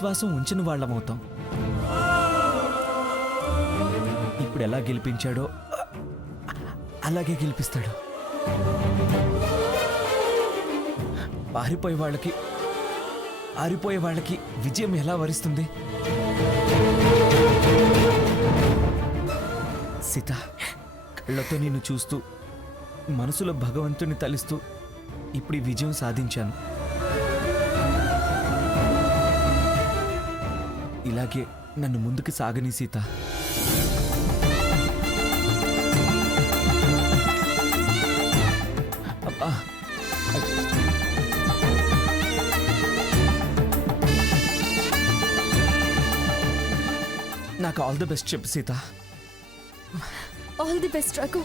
విశ్వాసం ఉంచిన వాళ్ళమవుతాం. ఇప్పుడు ఎలా గెలిపించాడో అలాగే గెలిపిస్తాడు. ఆరిపోయే వాళ్ళకి విజయం ఎలా వరిస్తుంది? సీత, కళ్ళతో నిన్ను చూస్తూ మనసులో భగవంతుని తలిస్తూ ఇప్పుడు ఈ విజయం సాధించాను. ఇలాగే నన్ను ముందుకు సాగని సీత. అబ్బా, నాకు ఆల్ ది బెస్ట్ చెప్పు Sita. All the best Raghu,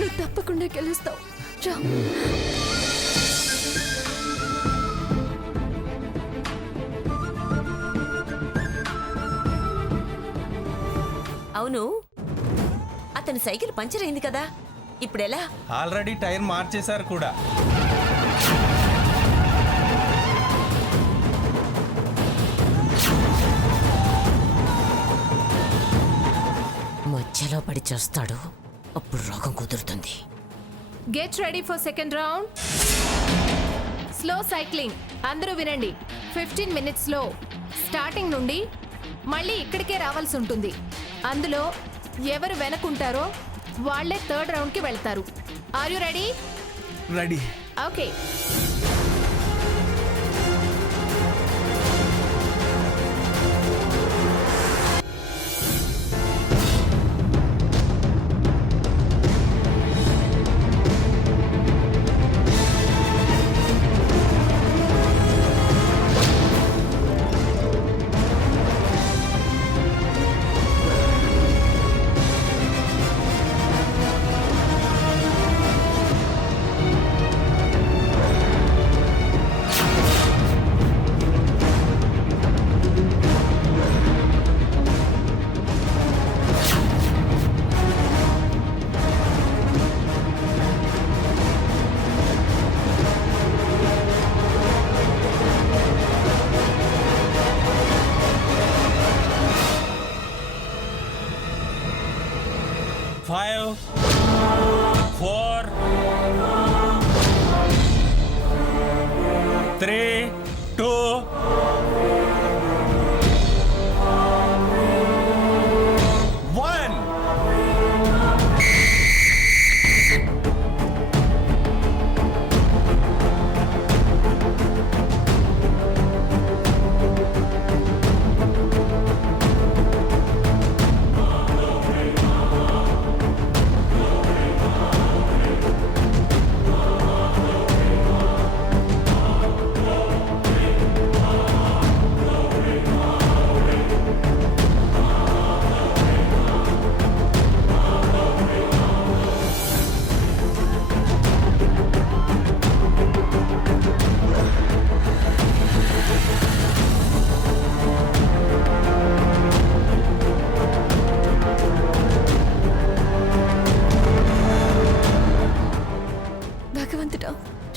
నువ్వు తప్పకుండా గెలుస్తావు. అవును, అతని సైకిల్ పంచర్ అయింది కదా, ఇప్పుడెలా? ఆల్రెడీ టైర్ మార్చేశారు కూడా. మధ్యలో పడి చేస్తాడు, అప్పుడు రోగం కుదురుతుంది. Get ready for second round. Slow cycling. అందరూ వినండి, 15 మినిట్స్లో స్టార్టింగ్ నుండి మళ్ళీ ఇక్కడికే రావాల్సి ఉంటుంది. అందులో ఎవరు వెనకుంటారో వాళ్లే థర్డ్ రౌండ్కి వెళ్తారు. Are you ready? Ready. Okay.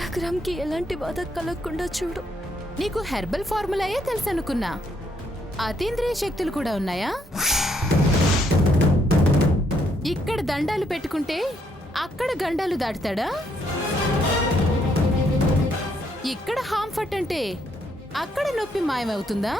రఘురామ్కి ఎలాంటి బాధ కలగకుండా చూడు. నీకు హెర్బల్ ఫార్ములాయే తెలుసు అనుకున్నా, అతీంద్రియ శక్తులు కూడా ఉన్నాయా? ఇక్కడ దండాలు పెట్టుకుంటే అక్కడ గండాలు దాటుతాడా? ఇక్కడ హాంఫట్ అంటే అక్కడ నొప్పి మాయమవుతుందా?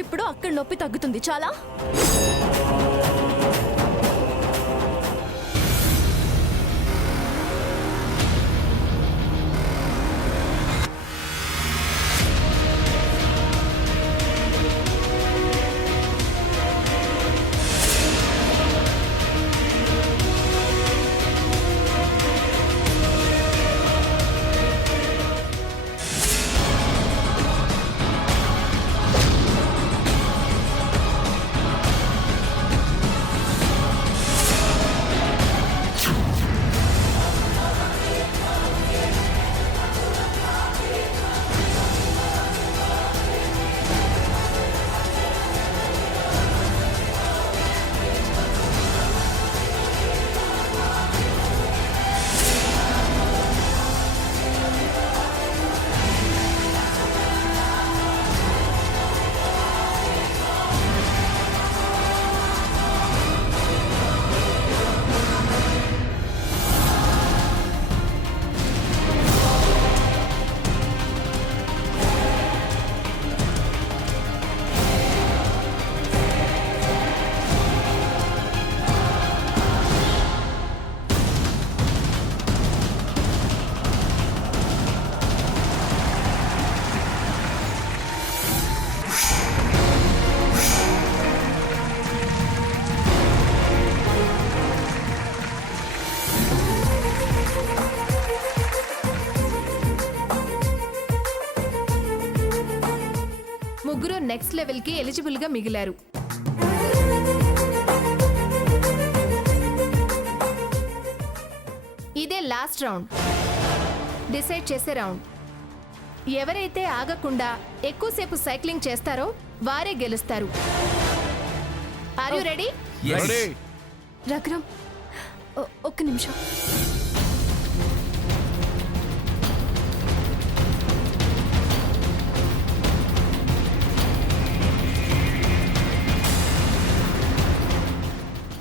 ఇప్పుడు అక్కడ నొప్పి తగ్గుతుంది. చాలా. ముగ్గురు నెక్స్ట్ లెవెల్కి ఎలిజిబుల్గా మిగిలారు. ఇదే లాస్ట్ రౌండ్, డిసైడ్ చేసే రౌండ్. ఎవరైతే ఆగకుండా ఎక్కువసేపు సైక్లింగ్ చేస్తారో వారే గెలుస్తారు. Are you ready? రఘురామ్, ఒక్క నిమిషం.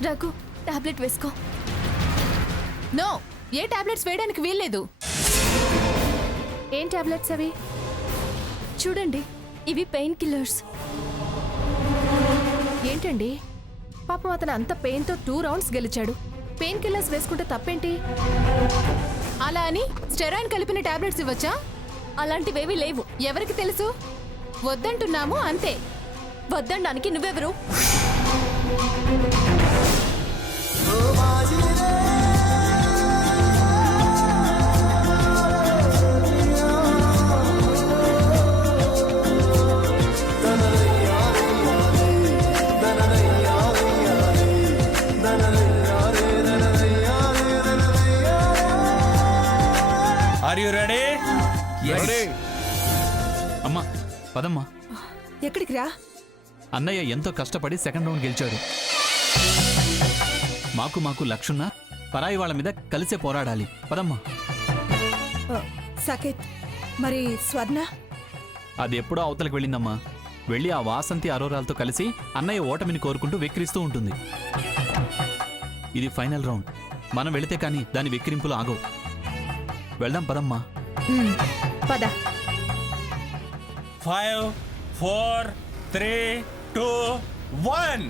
రఘు, టాబ్లెట్ వేసుకో. నో, ఏ టాబ్లెట్స్ వేయడానికి వీల్లేదు. ఏం టాబ్లెట్స్ అవి? చూడండి, ఇవి పెయిన్ కిల్లర్స్. ఏంటండి, పాపం అతను అంత పెయిన్తో 2 రౌండ్స్ గెలిచాడు. పెయిన్ కిల్లర్స్ వేసుకుంటే తప్పేంటి? అలా అని స్టెరాయిన్ కలిపిన టాబ్లెట్స్ ఇవ్వచ్చా? అలాంటివేవీ లేవు. ఎవరికి తెలుసు? వద్దంటున్నాము అంతే. వద్దనడానికి నువ్వెవరు? Are you ready? అమ్మా పదమ్మా. ఎక్కడికి రా? అన్నయ్య ఎంతో కష్టపడి సెకండ్ రౌండ్ గెలిచాడు. మాకు లక్షున్నా పరాయి వాళ్ళ మీద కలిసే పోరాడాలి. పదమ్మా. సకేత్, మరి స్వర్ణ? అది ఎప్పుడో అవతలకు వెళ్ళిందమ్మా. వెళ్ళి ఆ వాసంతి అరోరాలతో కలిసి అన్నయ్య ఓటమిని కోరుకుంటూ వెక్కిరిస్తూ ఉంటుంది. ఇది ఫైనల్ రౌండ్. మనం వెళితే కానీ దాని వెక్కిరింపులు ఆగవు. వెళ్దాం పదమ్మా. పద. 5 4 3 2 1.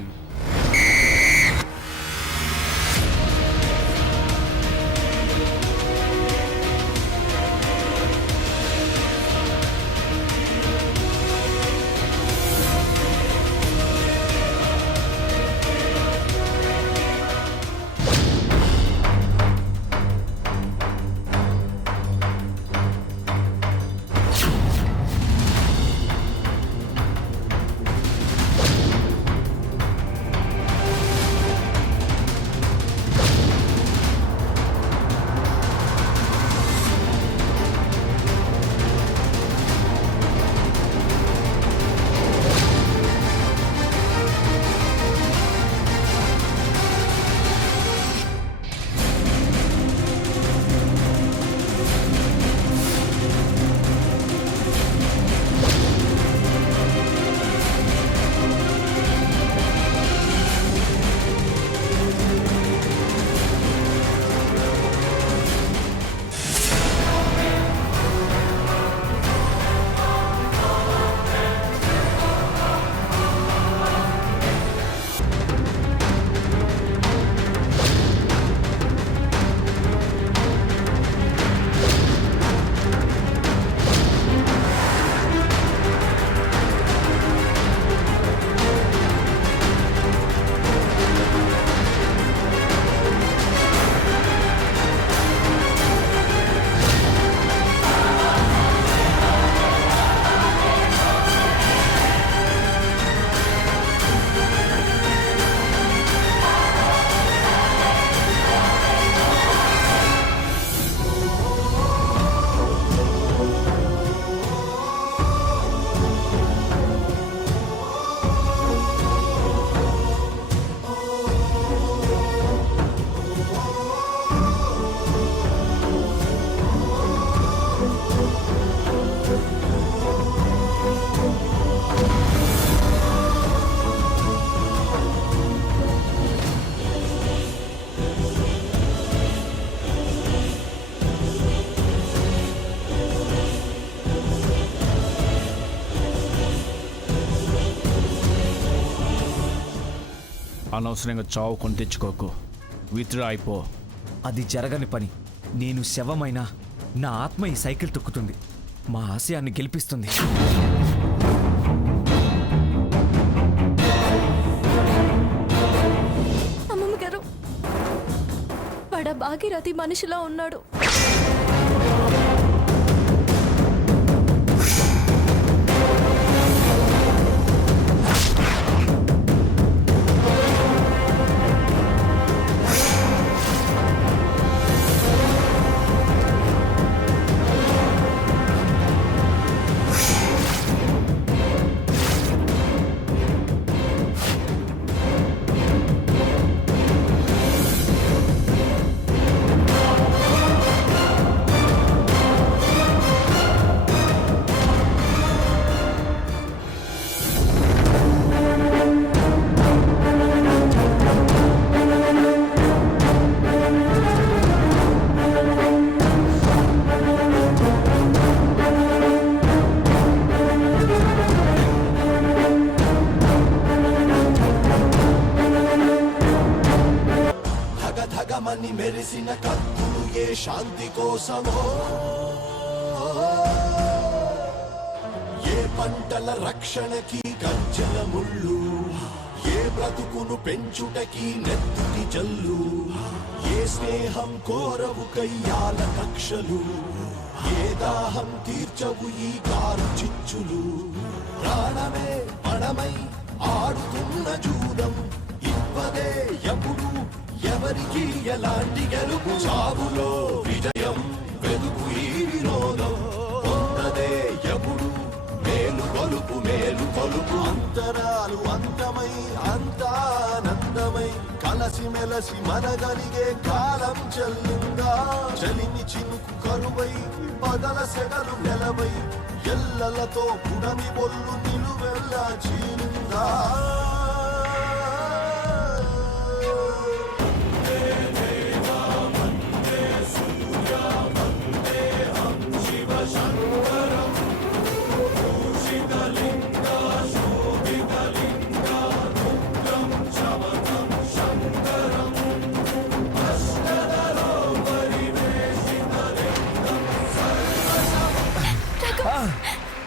అనవసరంగా చావు కొని తెచ్చుకోకు. విత్డ్రా అయిపో. అది జరగని పని. నేను శవమైనా నా ఆత్మ ఈ సైకిల్ తొక్కుతుంది. మా ఆశయాన్ని గెలిపిస్తుంది. అమ్మమ్మ గారు, వాడ భాగీరథి మనిషిలా ఉన్నాడు. శాంతి కోసమో, ఏ పంటల రక్షణకి గర్జన ముళ్ళు, ఏ బ్రతుకును పెంచుటకి నెత్తుటి జల్లు, ఏ స్నేహం కోరవు కయ్యాల కక్షలు, ఏ దాహం తీర్చవు ఈ కారు చిచ్చులు. ప్రాణమే పణమై ఆడుతున్న జూదం, ఇవ్వదే ఎప్పుడు ఎవరికి ఎలాంటి గెలుపు. చావులో విజయం వెదుకు ఈ వినోదం, పొందదే ఎప్పుడు మేలు కొలుపు మేలు కొలుపు. అంతరాలు అంతమై అంతానందమై కలసి మెలసి మనగలిగే కాలం చెల్లిందా. చలిని చినుకు కరువై పగల సెగలు నెలవై ఎల్లలతో పుడమి ఒళ్ళు నిలువెల్లా చీలిందా.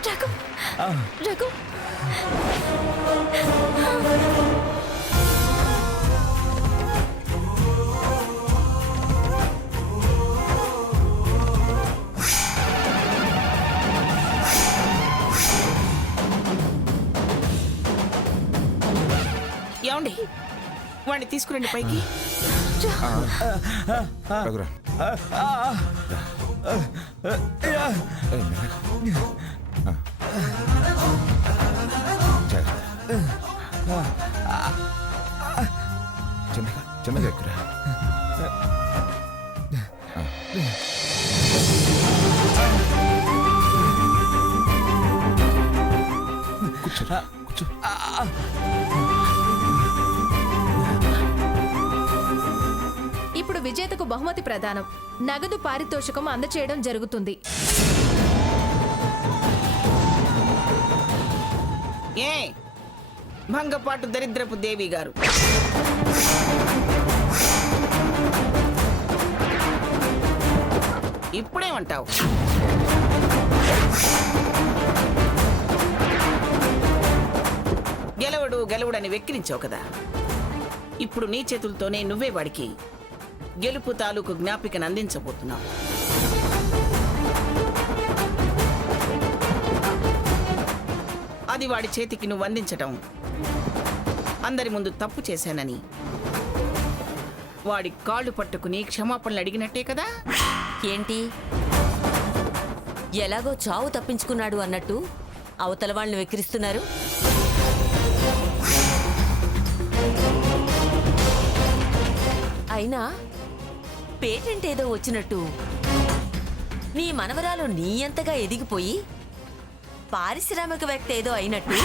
రఘు రఘు ఏమండి వాడిని తీసుకురండి పైకి. రఘురా చిన్నగా చిన్నగా ఎక్కురా. కూర్చో కూర్చో. ఇప్పుడు విజేతకు బహుమతి ప్రదానం, నగదు పారితోషికం అందచేయడం జరుగుతుంది. ఏ భంగపాటు దరిద్రపు దేవి గారు, ఇప్పుడేమంటావు? గెలవడని వెక్కిరించావు కదా. ఇప్పుడు నీ చేతులతోనే నువ్వే వాడికి గెలుపు తాలూకు జ్ఞాపికను అందించబోతున్నావు. అది వాడి చేతికి నువ్వు అందించటం అందరి ముందు తప్పు చేశానని వాడి కాళ్ళు పట్టుకుని క్షమాపణలు అడిగినట్టే కదా. ఏంటి ఎలాగో చావు తప్పించుకున్నాడు అన్నట్టు అవతల వాళ్ళని వెక్కిరిస్తున్నారు? అయినా పేటెంట్ ఏదో వచ్చినట్టు నీ మనవరాలు నీ అంతగా ఎదిగిపోయి పారిశ్రామికవేత్త ఏదో అయినట్టు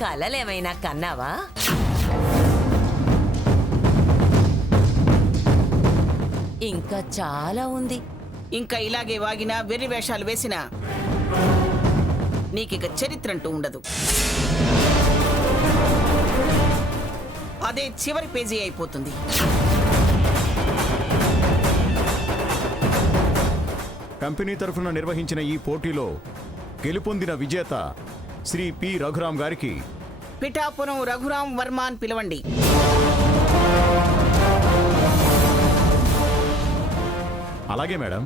కలలేమైనా కన్నావా? ఇంకా చాలా ఉంది. ఇంకా ఇలాగే వాగినా వెర్రి వేషాలు వేసినా నీకిక చరిత్ర అంటూ ఉండదు. అదే చివరి పేజీ అయిపోతుంది. కంపెనీ తరఫున నిర్వహించిన ఈ పోటీలో గెలుపొందిన విజేత శ్రీ పి రఘురాం గారికి పిఠాపురం రఘురాం వర్మ అని పిలవండి. అలాగే మేడం,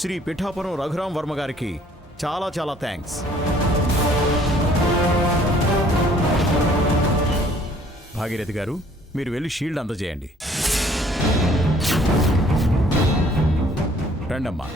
శ్రీ పిఠాపురం రఘురాం వర్మ గారికి చాలా చాలా థ్యాంక్స్. భాగీరథి గారు, మీరు వెళ్ళి షీల్డ్ అందజేయండి. రండమ్మా.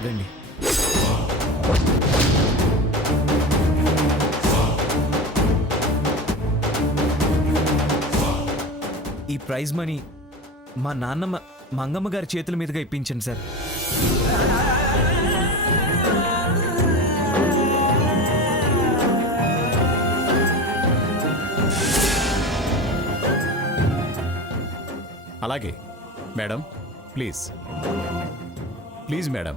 ఆగండి. ఈ ప్రైజ్ మనీ మా నాన్నమ్మ మంగమ్మ గారి చేతుల మీదుగా ఇప్పించండి సార్. అలాగే మేడం, ప్లీజ్ ప్లీజ్ మేడం.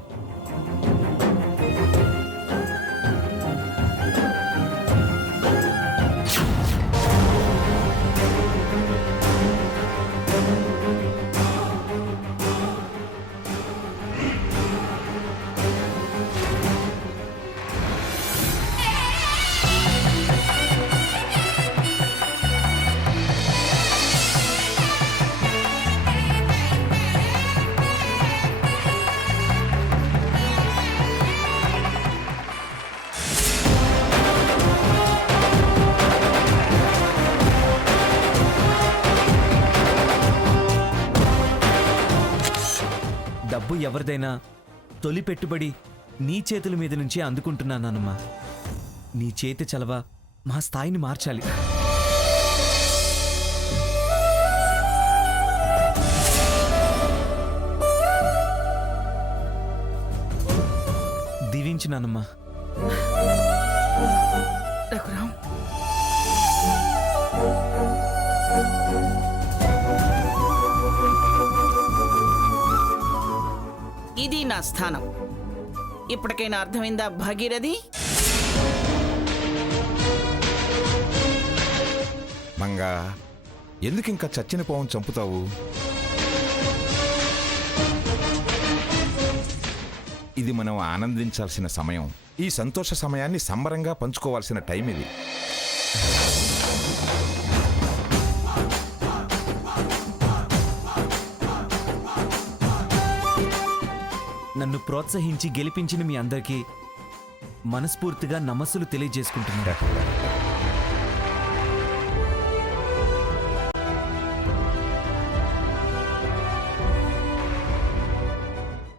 డబ్బు ఎవరిదైనా తొలి పెట్టుబడి నీ చేతుల మీద నుంచే అందుకుంటున్నానమ్మా. నీ చేతి చలవ మా స్థాయిని మార్చాలి. దీవించినానమ్మా. రఘురాం, ఇది నా స్థానం. ఇప్పటికైనా అర్థమైందా భగీరథి? మంగా, ఎందుకు ఇంకా చచ్చిన పావును చంపుతావు? ఇది మనం ఆనందించాల్సిన సమయం. ఈ సంతోష సమయాన్ని సంబరంగా పంచుకోవాల్సిన టైం ఇది. నన్ను ప్రోత్సహించి గెలిపించిన మీ అందరికీ మనస్ఫూర్తిగా నమస్సులు తెలియజేసుకుంటున్నాను.